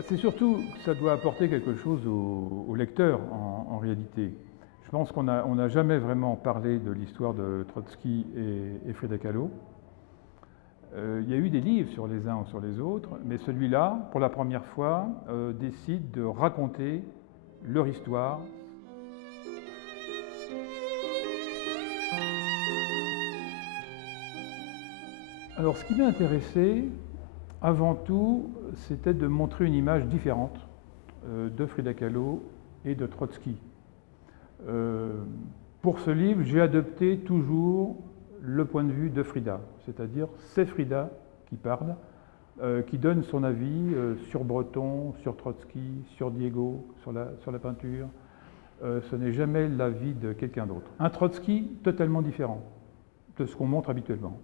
C'est surtout que ça doit apporter quelque chose au lecteur en réalité. Je pense qu'on n'a jamais vraiment parlé de l'histoire de Trotsky et Frida Kahlo. Il y a eu des livres sur les uns ou sur les autres, mais celui-là, pour la première fois, décide de raconter leur histoire. Alors, ce qui m'a intéressé, avant tout, c'était de montrer une image différente de Frida Kahlo et de Trotsky. Pour ce livre, j'ai adopté toujours le point de vue de Frida, c'est-à-dire c'est Frida qui parle, qui donne son avis sur Breton, sur Trotsky, sur Diego, sur la peinture. Ce n'est jamais l'avis de quelqu'un d'autre. Un Trotsky totalement différent de ce qu'on montre habituellement.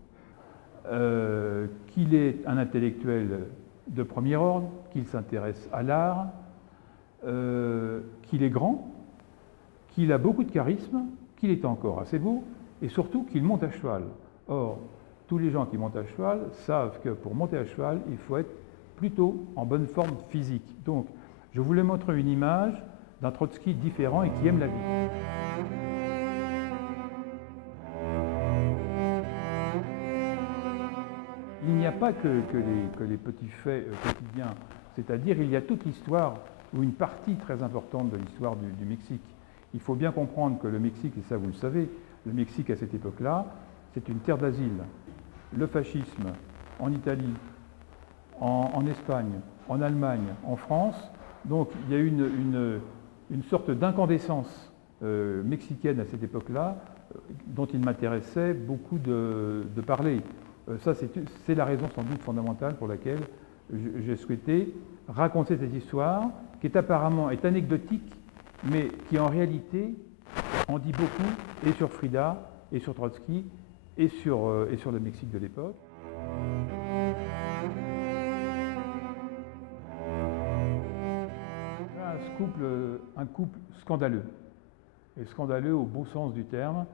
Qu'il est un intellectuel de premier ordre, qu'il s'intéresse à l'art, qu'il est grand, qu'il a beaucoup de charisme, qu'il est encore assez beau, et surtout qu'il monte à cheval. Or, tous les gens qui montent à cheval savent que pour monter à cheval, il faut être plutôt en bonne forme physique. Donc, je voulais montrer une image d'un Trotsky différent et qui aime la vie. Il n'y a pas que les petits faits quotidiens, c'est-à-dire il y a toute l'histoire, ou une partie très importante de l'histoire du Mexique. Il faut bien comprendre que le Mexique, et ça vous le savez, le Mexique à cette époque-là, c'est une terre d'asile. Le fascisme en Italie, en Espagne, en Allemagne, en France, donc il y a une sorte d'incandescence mexicaine à cette époque-là, dont il m'intéressait beaucoup de parler. Ça, c'est la raison sans doute fondamentale pour laquelle j'ai souhaité raconter cette histoire, qui apparemment est anecdotique, mais qui en réalité en dit beaucoup, et sur Frida, et sur Trotsky, et sur le Mexique de l'époque. Un couple scandaleux, et scandaleux au beau sens du terme,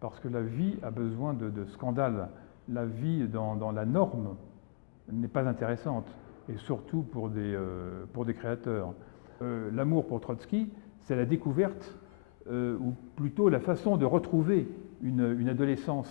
parce que la vie a besoin de scandale. La vie dans la norme n'est pas intéressante, et surtout pour des créateurs. L'amour pour Trotsky, c'est la découverte, ou plutôt la façon de retrouver une adolescence